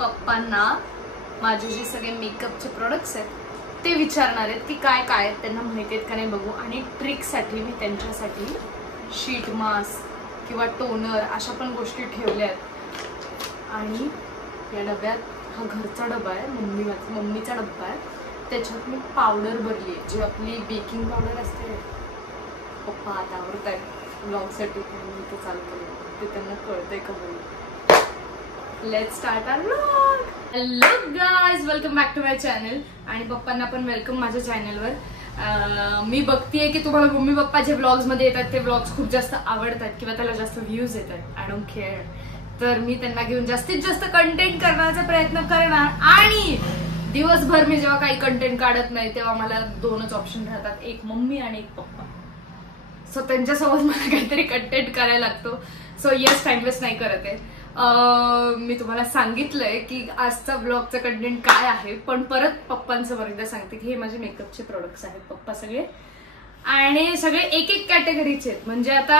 पप्पांना माझे जे सगळे मेकअपचे प्रोडक्ट्स आहेत ते विचारणार आहेत की काय काय आहेत, त्यांना माहिती आहेत का नाही बघू. आणि ट्रिकसाठी मी त्यांच्यासाठी शीट मास्क किंवा टोनर अशा पण गोष्टी ठेवल्या आहेत. आणि या डब्यात हा घरचा डबा आहे, मम्मीचा डब्बा आहे, त्याच्यात मी पावडर भरली आहे, जी आपली बेकिंग पावडर असते. पप्पा आता आवडत आहे ब्लॉगसाठी, मी ते चालू केलं, ते त्यांना कळतंय का बघू. Let's start our vlog. Hello guys, welcome back to my channel. आणि पप्पांना पण वेलकम माझ्या चॅनलवर. मी बघतीये की तुम्हाला मम्मी पप्पा जे व्लॉग्स मध्ये येतात ते व्लॉग्स खूप जास्त आवडतात किंवा त्याला जास्त व्ह्यूज येतात. I don't care. तर मी त्यांना घेऊन जास्तीत जास्त कंटेंट करण्याचा प्रयत्न करणार. आणि दिवसभर मी जेव्हा काही कंटेंट काढत नाही तेव्हा मला दोनच ऑप्शन राहतात, एक मम्मी आणि एक पप्पा. सो त्यांच्यासोबत मला काहीतरी कंटेंट करायला लागतो. सो येस, टाइम वेस्ट नाही करत आहे. मी तुम्हाला सांगितलंय की आजचा ब्लॉगचा कंटेंट काय आहे, पण परत पप्पांसमोर एकदा सांगते की हे माझे मेकअपचे प्रोडक्ट्स आहेत पप्पा सगळे. आणि सगळे एक एक कॅटेगरीचे आहेत. म्हणजे आता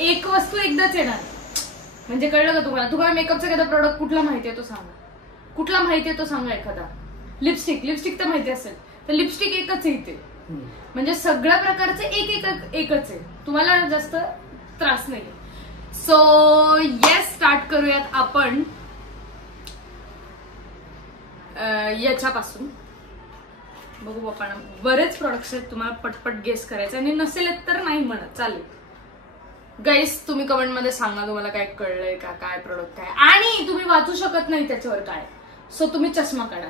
एक वस्तू एकदाच येणार. म्हणजे कळलं का तुम्हाला? तुम्हाला मेकअपचा एखादा प्रोडक्ट कुठला माहिती आहे तो सांगा. कुठला माहिती आहे तो सांगा. एखादा लिपस्टिक तर माहिती असेल तर लिपस्टिक एकच येते. म्हणजे सगळ्या प्रकारचे एकच आहे. तुम्हाला जास्त त्रास नाही. सो येस, स्टार्ट करूयात आपण याच्यापासून. बघू बाप्पा, बरेच प्रोडक्ट्स आहेत, तुम्हाला पटपट गेस करायचं. आणि नसेल तर नाही म्हणत, चालेल. गाईस, तुम्ही कमेंट मध्ये सांगा तुम्हाला काय कळलंय का, काय प्रोडक्ट आहे. आणि तुम्ही वाचू शकत नाही त्याच्यावर काय, सो तुम्ही चष्मा काढा.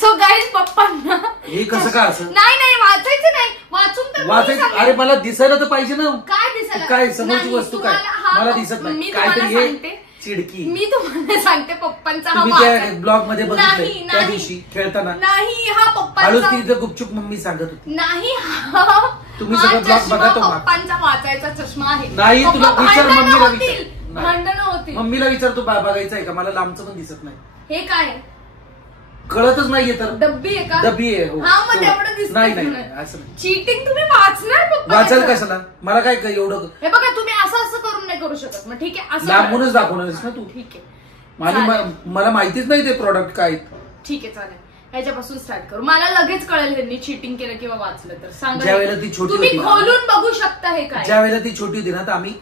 सो गाईज, पप्पांना हे कसं काय असं? नाही वाचायचं नाही, वाचून तर वाचायचं. अरे मला दिसायला तर पाहिजे ना. काय दिसायला? काय समोरची वस्तू काय मला दिसत नाही. काहीतरी हे चिडकी. मी तुम्हाला सांगते पप्पांचा हा तुम्ही त्या ब्लॉग मध्ये बघितलं त्या दिवशी खेळताना. नाही, हा हळूच पप्पांचा तिथं गुपचूप मम्मी सांगत होती. नाही, तुम्ही सगळं ब्लॉग बघा तो. पप्पांचा वाचायचा चष्मा आहे. नाही, तुला विचार मम्मीला विचार. भांडणं होतील. मम्मीला विचार, तू बघायचं आहे का? मला लांबचं पण दिसत नाही. हे काय कळतच नाहीये. तर डब्बी आहे का? डब्बी आहे. हो. हा, मग तेवढं दिसत नाही असं नाही. चीटिंग तुम्ही वाचणार पप्पा? वाचाल कशाला? मला काय एवढं. हे बघा, तुम्ही असं करून नाही करू शकत. मग ठीक आहे, असं लांबूनच दाखवणारच ना तू. ठीक आहे, मला माहितीच नाही ते प्रोडक्ट काय. ठीक आहे, चालेल. ह्याच्यापासून स्टार्ट करू. मला लगेच कळेल त्यांनी चीटिंग केलं किंवा वाचलं तर. सांगा. ज्या वेळेला ती छोटी तुम्ही होती, खोलून बघू शकता. हे काय? ज्या वेळेला ती छोटी होती ना, तर आम्ही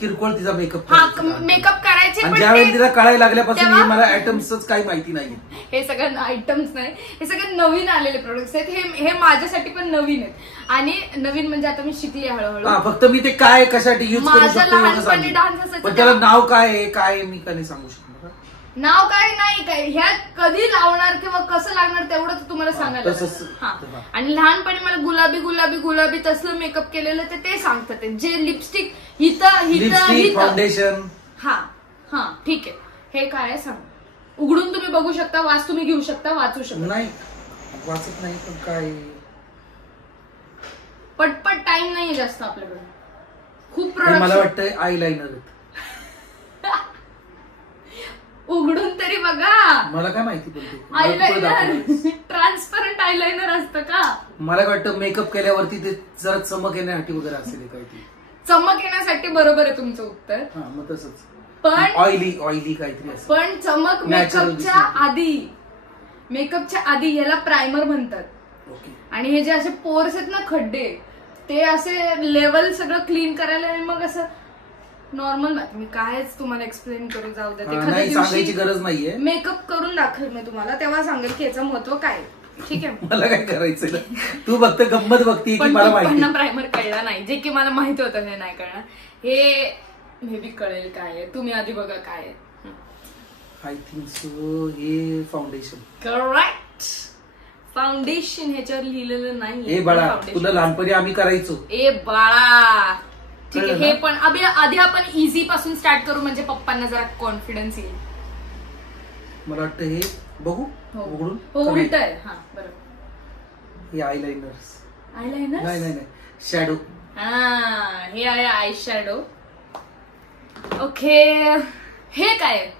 किरकोळ तिचा मेकअप मेकअप करायचे. ज्या वेळेला तिला कळायला लागल्यापासून हे मला आयटम्सच काही माहिती नाही. हे सगळं आयटम्स नाही, हे सगळे नवीन आलेले प्रोडक्ट्स आहेत. हे माझ्यासाठी पण नवीन आहेत. आणि नवीन म्हणजे आता मी शिकली हळूहळू. फक्त मी ते काय कशासाठी युज करू शकतो डान्स असायचा, पण त्याला नाव काय आहे काय मी का नाही सांगू शकतो. नाव काय नाही काय, ह्या कधी लावणार किंवा कसं लागणार तेवढं तुम्हाला सांगायला. आणि लहानपणी मला गुलाबी तसलं मेकअप केलेलं ते सांगतात. जे लिपस्टिक हिथं फाउंडेशन. हा ठीक आहे. हे काय सांग. उघडून तुम्ही बघू शकता, वाच तुम्ही घेऊ शकता, वाचू शकता. नाही वाचत नाही पण काय, पटपट टाइम नाहीये जास्त आपल्याकडे. खूप प्रोडक्ट. मला वाटतं आयलाइनर. उघडून तरी बघा. मला काय माहिती पडते. आयलाइनर ट्रान्सपरंट आयलाइनर असतं का? मला वाटतं मेकअप केल्यावरती ते जरा चमक येण्यासाठी वगैरे असेल काय. चमक येण्यासाठी बरोबर आहे तुमचं उत्तर. मग तसंच. पण ऑइली काहीतरी असतं. पण चमक मेकअपच्या आधी याला प्रायमर म्हणतात. आणि हे जे असे पोर्स आहेत ना, खड्डे, ते असे लेवल सगळं क्लीन करायला. आणि मग असं नॉर्मल. मी कायच तुम्हाला एक्सप्लेन करू, जाऊ द्या. सांगायची गरज नाहीये. मेकअप करून दाखवेल मी तुम्हाला, तेव्हा सांगेल की याचं महत्व काय. ठीक आहे. मला काय करायचं, तू फक्त गंमत बघती की मला माहिती. प्रायमर कळला नाही, जे की मला माहिती होतं हे नाही कळणार. हे मे बी कळेल काय आहे. तुम्ही आधी बघा काय आहे. आय थिंक सो हे फाउंडेशन. करेक्ट. फाउंडेशन ह्याच्यावर लिहिलेलं नाही. ए बाळा, तुला लहानपणी आम्ही करायचो. ए बाळा, ठीक आहे. हे पण आधी आपण इझी पासून स्टार्ट करू, म्हणजे पप्पांना जरा कॉन्फिडन्स येईल. मला वाटतं हे बघू उघडून. उलट आहे. हा बरोबर. हे आयलाइनर्स. नाही शॅडो. हे आहे आय शॅडो. ओके. हे काय?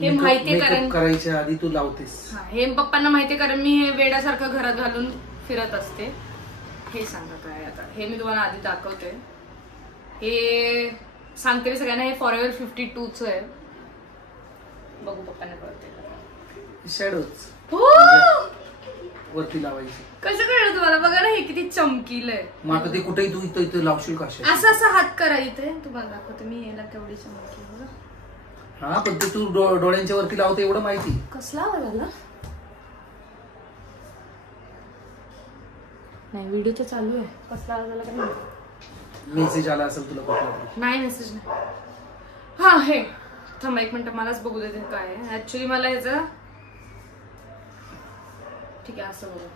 हे माहितीये कारण करायच्या आधी तू लावतेस. हे पप्पांना माहितीये कारण मी हे वेड्यासारखं घरात घालून फिरत असते. हे सांगा काय आता. हे मी तुम्हाला आधी दाखवते. हे सांगते मी सगळ्यांना, हे फॉरएव्हर 52च आहे. बघू पप्पांना कळते. शॅडोज वरती लावायची. कसं कळलं तुम्हाला? बघा ना हे किती चमकीलंय. मग आता ते कुठेही तू इथं इथं लावशील का? असं असं हात करा इथे, तुम्हाला दाखवते मी याला केवढी चमकी. बघा हा पण ते तू डोळ्यांच्या वरती लावते एवढं माहिती. कसला आवाज? नाही व्हिडिओ तर चालू आहे. कसला आवाज आला का? मेसेज आला असेल तुला कुठला? नाही मेसेज नाही. हा हे थांबा एक मिनिट, मलाच बघू देते काय आहे ऍक्च्युली. मला ह्याचं ठीक आहे असं बघू.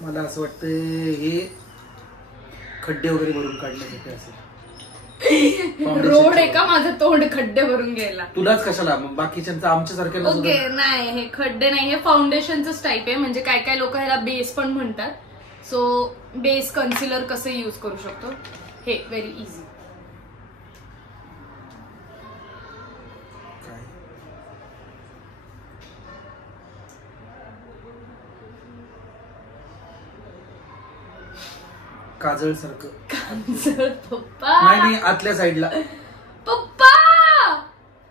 मला असं वाटतं हे खड्डे वगैरे भरून काढण्यासाठी असेल. रोड आहे का माझं तोंड खड्डे भरून घ्यायला? तुलाच कशाला, बाकीच्यांचं आमच्यासारख्या. ओके नाही हे खड्डे नाही, हे फाउंडेशनच टाईप आहे. म्हणजे काय काय लोक ह्याला बेस पण म्हणतात. सो बेस कन्सिलर कसं यूज करू शकतो हे व्हेरी इझी. काजळ सारखं. काजळ पप्पा? नाही आतल्या साईडला. पप्पा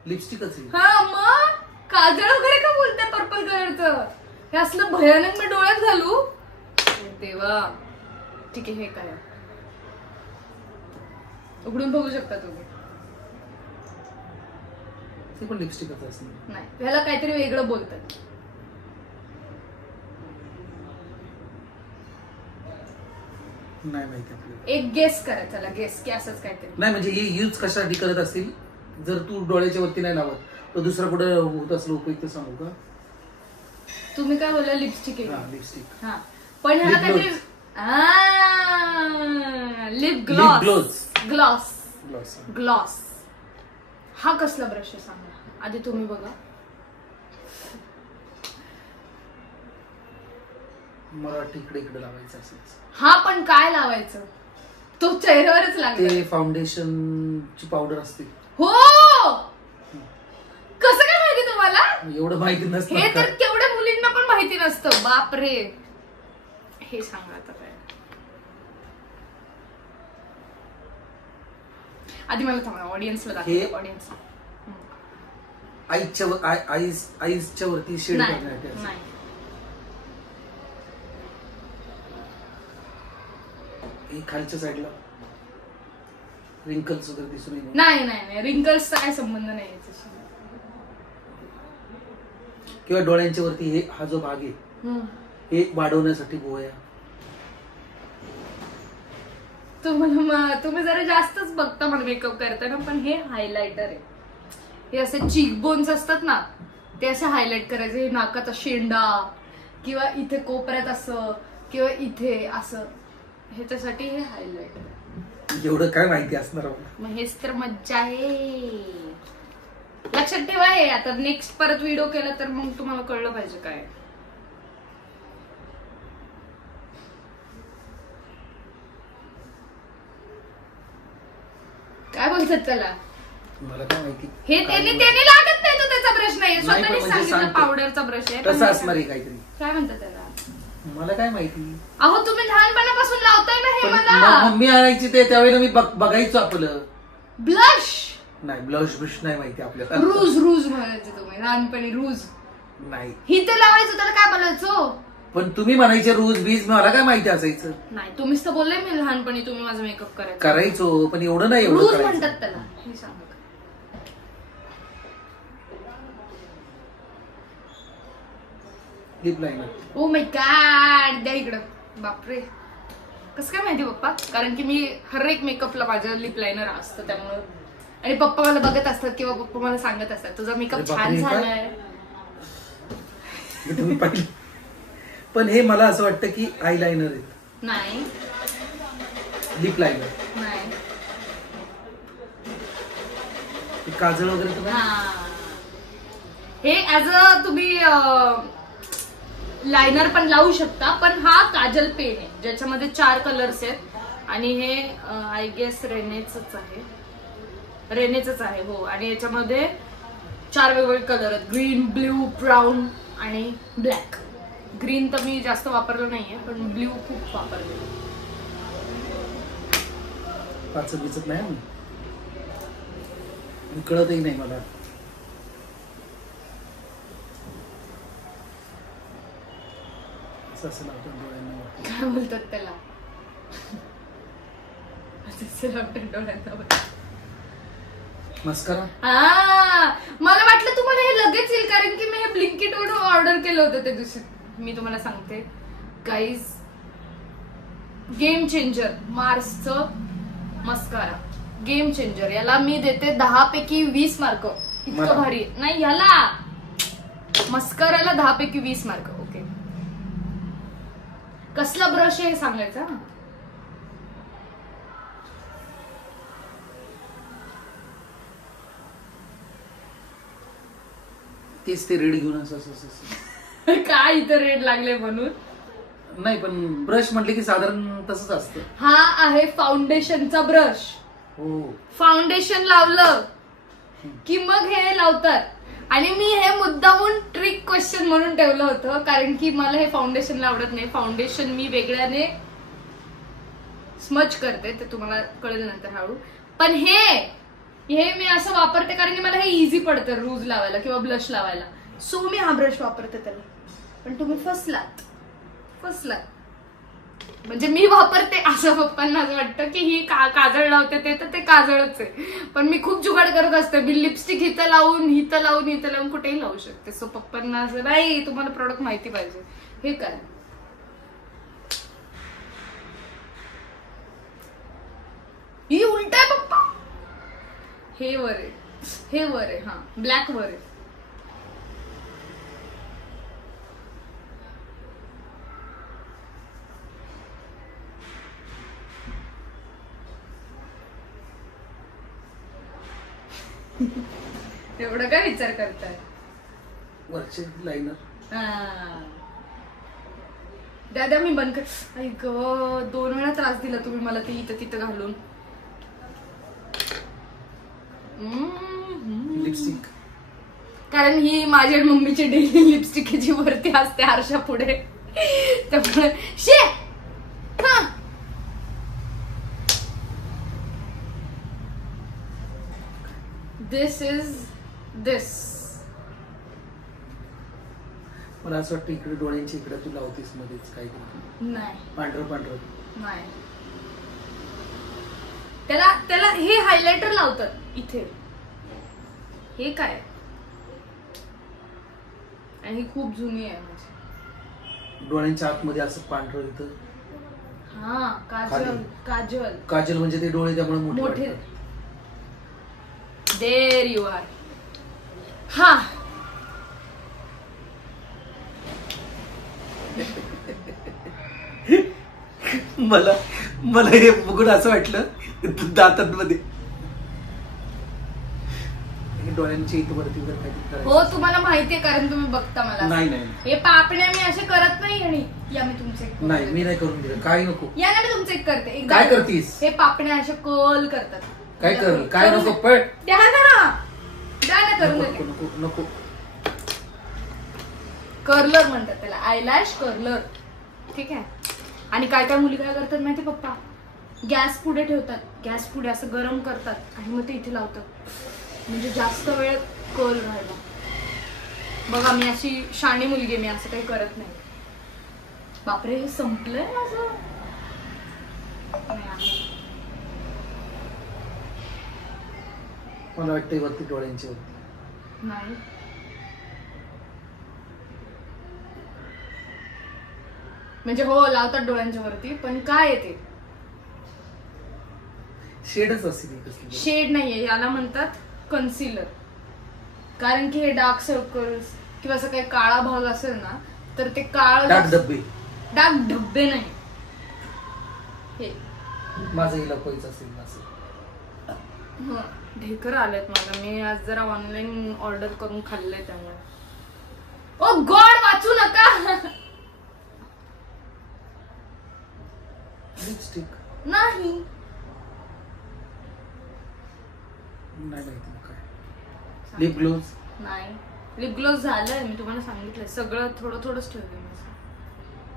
लिपस्टिकच आहे. हा मग काजळ वगैरे का बोलताय पर्पल कलरचं? हे असलं भयानक मी डोळ्यात घालू? देवा. ठीक आहे हे काय उघडून बघू शकता तुम्ही. ते पण लिपस्टिकच असणार. नाही ह्याला काहीतरी वेगळं बोलतात. नाही माहिती आपल्याला. एक गेस करा, चला गेस की असंच काहीतरी. नाही म्हणजे हे यूज कशासाठी करत असतील? जर तू डोळ्याच्या वरती नाही लावत तर दुसरं कुठं होत असलं उपयुक्त सांगू का? तुम्ही काय बोलला? लिपस्टिक आहे. लिपस्टिक. हा पण ह्याला काहीतरी lip gloss. Gloss gloss gloss. हा कसला ब्रश आहे सांगा आधी तुम्ही बघा. मला वाटतं इकडे इकडे लावायचं असेल. हा पण काय लावायचं? तो चेहऱ्यावरच लागतो. ते फाउंडेशनची पावडर असते. हो कसं काय माहिती तुम्हाला? एवढं माहिती नसतं. हे तर केवढ्या मुलींना पण माहिती नसतं. बापरे. हे सांगा आता काय. आधी मला थांबा ऑडियन्सला दाखवा. ऑडियन्स आईच्या वरती शेड करण्यासाठी. नाही खालच्या साईडला रिंकल्स वगैरे दिसून येईल. नाही नाही नाही रिंकल्सचा काय संबंध नाही. किंवा डोळ्यांच्या वरती हे हा जो भाग आहे हे वाढवण्यासाठी गोळ्या. तुम्ही जरा जास्तच बघता मला मेकअप करताना. पण हे हायलायटर आहे. हे असे चीक बोन्स असतात ना ते असे हायलाइट करायचे. हे नाकाचा शेंडा किंवा इथे कोपऱ्यात असं किंवा इथे असं, ह्याच्यासाठी हे हायलाइटर. एवढं काय माहिती असणार? मग हेच तर मज्जा आहे. लक्षात ठेवा हे. आता नेक्स्ट परत व्हिडिओ केला तर मग तुम्हाला कळलं पाहिजे काय. काय बोलतात त्याला? मला काय माहिती. हे त्याने लागत नाही. तो त्याचा ब्रश नाही स्वतःने सांगितलं पावडरचा ब्रश आहे. कसं असणार आहे काहीतरी. काय म्हणतात त्याला? मला काय माहिती. अहो तुम्ही लहानपणापासून लावताय ना हे. मला मम्मी आणायची ते त्यावेळेला मी बघायचो. आपलं ब्लश नाही. ब्रश नाही माहिती आपल्याला. रूज म्हणायचे तुम्ही लहानपणी. रूज नाही. ही ते लावायचं त्याला काय बोलायचो? पण तुम्ही म्हणायचे रूज बीज. मला काय माहिती असायचं? नाही तुम्हीच तर बोलले मी लहानपणी तुम्ही माझा मेकअप करायचो पण एवढं नाही. रूज म्हणतात त्याला. हे सांगा. Lip liner. Oh my God. द्या इकडं. बापरे कसं काय माहिती पप्पा? कारण की मी हर एक मेकअपला माझं लिप लायनर असतं त्यामुळे. आणि पप्पा मला बघत असतात किंवा पप्पा मला सांगत असतात तुझा मेकअप छान झालाय. तुम्ही पाहिलं. पण हे मला असं वाटतं की आय लायनर आहे. नाही लिप लायनर नाही. काजळ वगैरे तुम्ही हे ऍज अ तुम्ही लायनर पण लावू शकता. पण हा काजल पेन आहे ज्याच्यामध्ये 4 कलर्स आहेत. आणि हे आय गेस रेनेचंच आहे. हो. आणि याच्यामध्ये 4 वेगवेगळे कलर आहेत. ग्रीन, ब्ल्यू, ब्राऊन आणि ब्लॅक. ग्रीन तर मी जास्त वापरलं नाहीये पण ब्ल्यू खूप वापरले. पाचत बिचत नाही मी कळतही नाही मला. असं लावतात डोळ्यांना. काय बोलतात त्याला? मस्करा. मला वाटलं तुम्हाला हे लगेच येईल, कारण की मी हे ब्लिंकिट वरून ऑर्डर केलं होतं त्या दिवशी. मी तुम्हाला सांगते गाईज, गेम चेंजर मार्सचं मस्कारा, गेम चेंजर. याला मी देते 10 पैकी 20 मार्क. इतकं भारी नाही याला, मस्काराला 10 पैकी 20 मार्क. ओके, कसला ब्रश आहे हे सांगायचं. तेच ते रेड घेऊन असं काय इथं रेड लागले म्हणून नाही, पण ब्रश म्हटले की साधारण तसंच असतं. हा आहे फाउंडेशनचा ब्रश. हो, फाउंडेशन लावलं की मग हे लावतात. आणि मी हे मुद्दामून ट्रिक क्वेश्चन म्हणून ठेवलं होतं, कारण की मला हे फाउंडेशनला आवडत नाही. फाउंडेशन मी वेगळ्याने स्मच करते, ते तुम्हाला कळेल नंतर हळू. पण हे मी असं वापरते कारण की मला हे इझी पडतं रूज लावायला किंवा ब्लश लावायला. सो मी हा ब्रश वापरते त्याला. पण तुम्ही फसलात. म्हणजे मी वापरते असं पप्पांना असं वाटतं की ही काजळ लावते, ते तर ते काजळच आहे. पण मी खूप जुगाड करत असते. मी लिपस्टिक इथं लावून कुठेही लावू शकते. सो पप्पांना असं नाही, तुम्हाला प्रोडक्ट माहिती पाहिजे. हे काय ही उलट आहे पप्पा. हे वर आहे, हा ब्लॅक वर आहे. एवढं काय विचार करताय? वरचे लाइनर दादा मी बंद कर. ऐक 2 वेळा त्रास दिला तुम्ही मला ते इथं तिथं घालून. लिपस्टिक, कारण ही माझ्या मम्मीची डेली लिपस्टिक जी वरती असते आरशा पुढे, त्यामुळे दिस मला असं वाटतं इकडे डोळ्यांच्या इकडे तू लावतेस मध्येच काही नाही. पांढरं नाही, त्याला हे हायलायटर लावतात इथे. हे काय, आणि खूप जुनी आहे माझी. डोळ्यांच्या आतमध्ये असं पांढरं इथं. हा काजल म्हणजे ते डोळे त्यामुळे मोठे. There you are. हा मला हे बघून असं वाटलं दातांमध्ये डोळ्यांच्या इथं वरती हो, तुम्हाला माहितीये कारण तुम्ही बघता मला. नाही हे पापण्या मी असे करत नाही. आणि या मी तुमचे नाही, मी नाही करून दिलं. काय नको या ना, मी तुमचे एक करते. काय करतीस? हे पापण्या असे कल करतात. काय कर, काय नको पळ. द्या ना करून. नको. कर्लर म्हणतात त्याला, आयलॅश कर्लर. ठीक आहे. आणि काय काय मुली काय करतात माहिती पप्पा, गॅस पुढे ठेवतात, गॅस पुढे असं गरम करतात आणि मग ते इथे लावतात, म्हणजे जास्त वेळ कर्ल राहायला. बघा मी अशी शाणी मुलगी, मी असं काही करत नाही. बापरे, हे संपलंय माझं. मला वाटतं वरती डोळ्यांच्या वरती नाही. म्हणजे हो लावतात डोळ्यांच्या वरती, पण काय येते शेडच असेल. शेड नाहीये, याला म्हणतात कन्सिलर. कारण की हे डार्क सर्कल्स किंवा असं काही काळा भाग असेल ना, तर ते डार्क धब्बे नाही. हे माझं हिला पैसा असेल असं. ढेकर आलेत मला. मी आज जरा ऑनलाईन ऑर्डर करून खाल्लंय त्यामुळे. ओ गॉड, वाचू नका. लिपस्टिक नाही माहिती काय. लिप ग्लोज नाही. लिप ग्लोज झालंय, मी तुम्हाला सांगितलंय. सगळं थोडंच ठेवलंय माझं.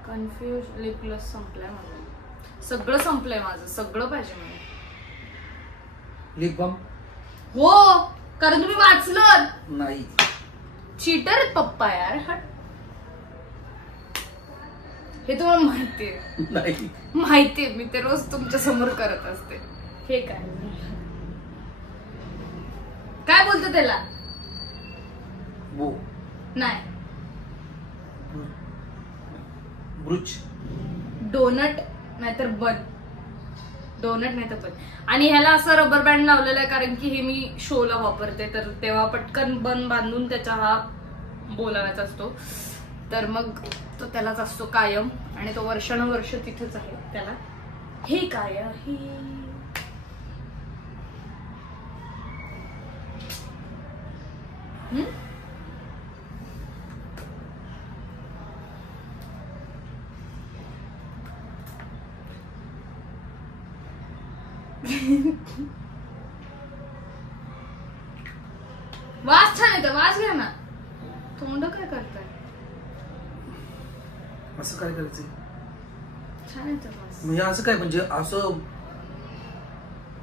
कन्फ्युज. लिप ग्लोज संपलाय माझं. सगळं संपलंय माझं. सगळं पाहिजे मला. लिप बाम हो, कारण तुम्ही वाचलं नाही. चीटर आहेत पप्पा यार. हे तुम्हाला माहितीये? नाही माहितीये, मी ते रोज तुमच्या समोर करत असते. हे काय काय बोलतो त्याला? बो नाही, ब्रुच, डोनट नाहीतर बन. डोनट नाही तर बन. आणि ह्याला असं रबर बँड लावलेलं आहे कारण की हे मी शोला वापरते, तर तेव्हा पटकन बन बांधून त्याचा हा बोलावायचा असतो. तर मग तो त्यालाच असतो कायम, आणि तो वर्षानुवर्ष तिथेच आहे त्याला. हे काय आहे? वास छान येतो, वास घ्या ना. तोंड काय करताय? असं काय करायचं? छान येतो वास. म्हणजे असं काय, म्हणजे असं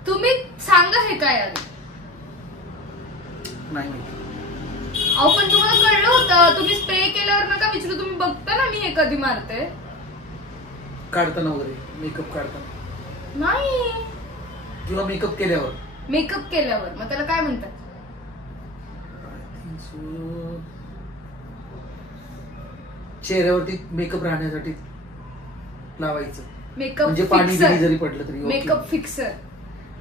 तुम्ही सांगा हे काय आधी. नाही माहिती. अहो पण तुम्हाला कळलं होतं, तुम्ही स्प्रे केल्यावर नका विचारू. तुम्ही बघता ना मी हे कधी मारते. काढताना वगैरे, मेकअप काढताना नाही, किंवा मेकअप केल्यावर. मेकअप केल्यावर मग त्याला काय म्हणतात? चेहऱ्यावरती मेकअप राहण्यासाठी लावायचं. मेकअप म्हणजे पाणी जरी पडलं तरी. Makeup fixer.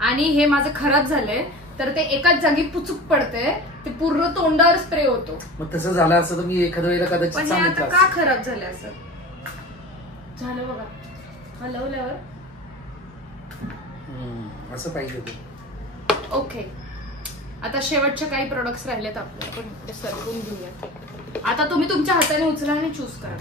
आणि हे माझं खराब झालंय, तर ते एकाच जागी पुचूक पडते, ते पूर्ण तोंडावर स्प्रे होतो. मग तसं झालं असं तर मी एखाद्या वेळेला कदाचित पण हे आता का खराब झालं असं? झालं बघा, हलवल्यावर असं पाहिजे. ओके, आता शेवटचे काही प्रोडक्ट्स राहिलेत आपले, आपण ते सरकून घेऊया. आता तुम्ही तुमच्या हाताने उचला आणि चूज करा.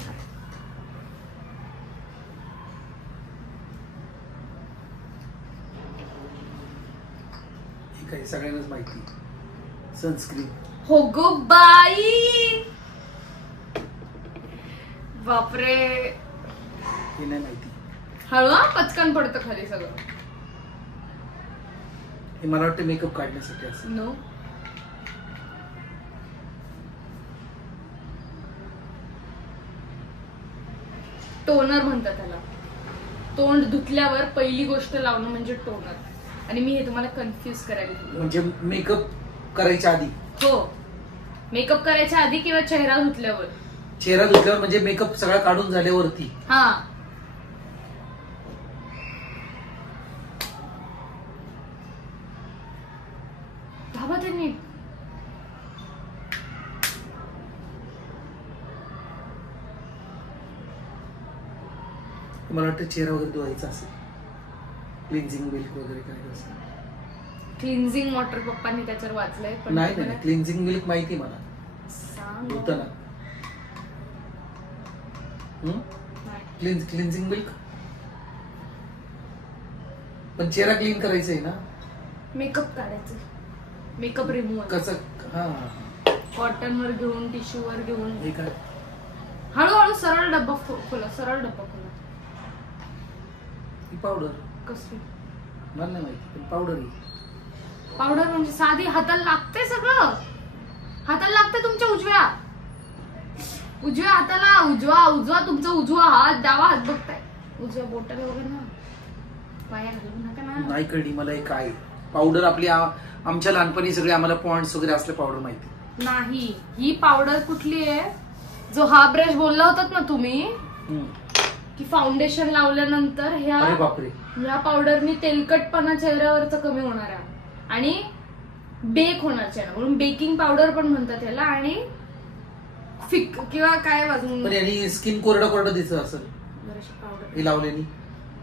हे काही सगळ्यांनाच माहिती, सनस्क्रीन. हो गो बाई, बापरे, हे नाही माहिती. हळू पचकन पडतं खाली सगळं. हे मला वाटतं मेकअप काढण्यासाठी असं. नो, टोनर म्हणतात त्याला. तोंड धुतल्यावर पहिली गोष्ट लावणं म्हणजे टोनर. आणि मी हे तुम्हाला कन्फ्युज करायला. म्हणजे मेकअप करायच्या आधी? हो, मेकअप करायच्या आधी किंवा चेहरा धुतल्यावर. चेहरा धुतल्यावर म्हणजे मेकअप सगळा काढून झाल्यावरती. हा, धाबा ते नीट. मला वाटतं चेहरा वगैरे धुवायचा असेल, क्लिन्झिंग मिल्क वगैरे काय असं. क्लिन्झिंग वॉटर पप्पांनी त्याच्यावर वाचलंय. पण नाही नाही, क्लिन्झिंग मिल्क माहिती मला. सांग धुताना क्लिन्झिंग मिल्क. पण चेहरा क्लीन करायचा आहे ना. मेकअप काढायचं, मेकअप रिमूव्हल. कसं? हा, कॉटन वर घेऊन, टिश्यू वर घेऊन. हे काय? हळूहळू सरळ डब्बा खोला, सरळ डब्बा खोला. ही पावडर कसली? मला नाही माहिती, पण पावडर ही. पावडर म्हणजे साधी हाताला लागते, सगळं हाताला लागते तुमच्या उजव्या हाताला. उजवा तुमचा उजवा हात, डावा हात बघताय. उजव्या बोटाला वगैरे ना पाया घालू नका ना. नाही कळली मला हे काय पावडर. आपली आमच्या लहानपणी सगळे आम्हाला पॉइंट्स वगैरे असले पावडर माहिती नाही. ही पावडर कुठली आहे? जो हा ब्रश बोलला होतात ना तुम्ही, की फाउंडेशन लावल्यानंतर ह्या पावडरनी तेलकटपणा चेहऱ्यावरचा कमी होणार आहे आणि बेक होणार चेहरा, म्हणून बेकिंग पावडर पण म्हणतात ह्याला. आणि फिक किंवा काय वाजून स्किन कोरडं दिसत असेल पावडर हे लावल्याने.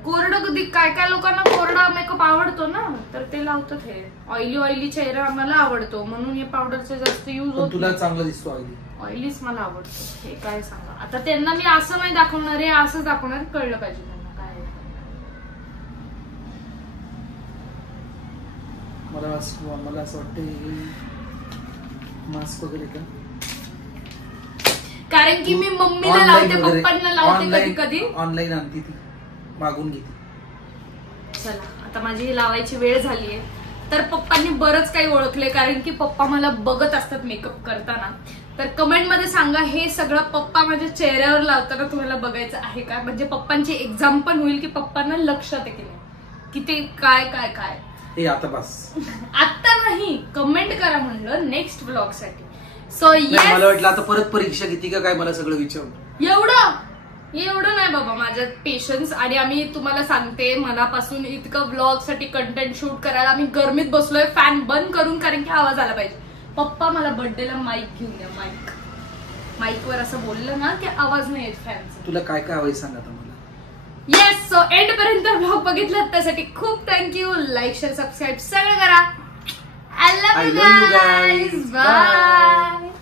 कोरडं कधी काय लोकांना कोरडा मेकअप आवडतो ना, तर ते लावतात. हे ऑइली चेहरा आम्हाला आवडतो म्हणून हे पावडरचे जास्त युज होत. तुला चांगला दिसतो ऑइलीच मला आवडतो. हे काय सांगा आता त्यांना, मी असं नाही दाखवणार आहे, असं दाखवणार, कळलं पाहिजे त्यांना काय. मला असं वाटतं मास्क वगैरे का, कारण की मी मम्मीला लावते, पप्पांना लावते, कधी ऑनलाईन आणते ती, मागून घेते. चला आता माझी लावायची वेळ झालीये, तर पप्पांनी बरंच काही ओळखले, कारण की पप्पा मला बघत असतात मेकअप करताना. तर कमेंट मध्ये सांगा हे सगळं पप्पा माझ्या चेहऱ्यावर लावताना तुम्हाला बघायचं आहे का, म्हणजे पप्पांची एक्झाम पण होईल की पप्पांना लक्षात आहे की नाही की ते काय काय काय. हे आता बस आता नाही, कमेंट करा म्हणलं नेक्स्ट व्लॉग साठी. सो मला वाटलं आता परत परीक्षा घेते का काय, मला सगळं विचारून. एवढं नाही बाबा, माझ्यात पेशन्स. आणि आम्ही तुम्हाला सांगते मनापासून इतकं व्लॉग साठी कंटेंट शूट करायला आम्ही गरमीत बसलोय फॅन बंद करून, कारण की आवाज आला पाहिजे. पप्पा मला बर्थडेला माईक घेऊन द्या, माईकवर असं बोललं ना की आवाज नाही येत फॅनचा. तुला काय काय हवंय सांग आता मला. येस, सो एंड पर्यंत व्लॉग बघितलं त्यासाठी खूप थँक्यू. लाईक शेअर सबस्क्राईब सगळं करा. I love you guys. Bye.